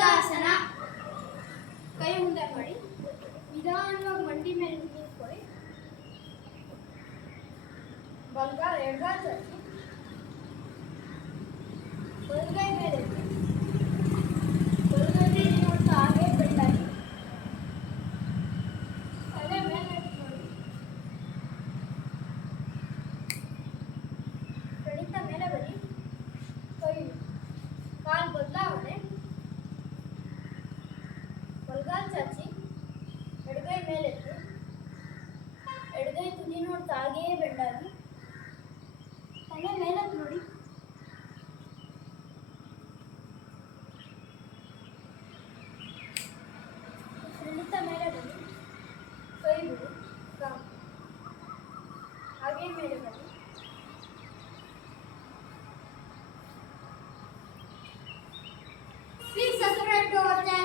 ಭುಜಂಗಾಸನ. ಕೈ ಮುಂದೆ ಮಾಡಿ ನಿಧಾನವಾಗಿ ಮಂಡಿ ಮೇಲೆ ನಿಂತ್ಕೊಳ್ಳಿ. ಬಲಗಾಲ ಎಡಗಾಲ ಚಾಚಿ ಬಲಗೈ ಮೇಲೆ ಎತ್ತಿ. ಬಲಗೈ ನೋಡ್ತಾ ಹಾಗೆ ಬೆಂಡಾಗಿ ತಲೆ ಮೇಲೆ ನೋಡಿ. ಗಣಿತ ಮೇಲೆ ಬನ್ನಿ. ಕೈ ಕಾಲು ಬದಲಾವಣೆ. ಬಲಗಾಲ ಚಾಚಿ ಎಡಗೈ ಮೇಲೆತ್ತಿ. ಎಡಗೈ ತುದಿ ನೋಡ್ತಾ ಹಾಗೇ ಬೆಂಡಾಗಿ ತಲೆ ಮೇಲೆ ನೋಡಿ. ಗಣಿತ ಮೇಲೆ ಬನ್ನಿ. ಕೈ ಬಿಡಿ. ಹಾಗೆ ಮೇಲೆ ಬನ್ನಿ. Please subscribe to our channel.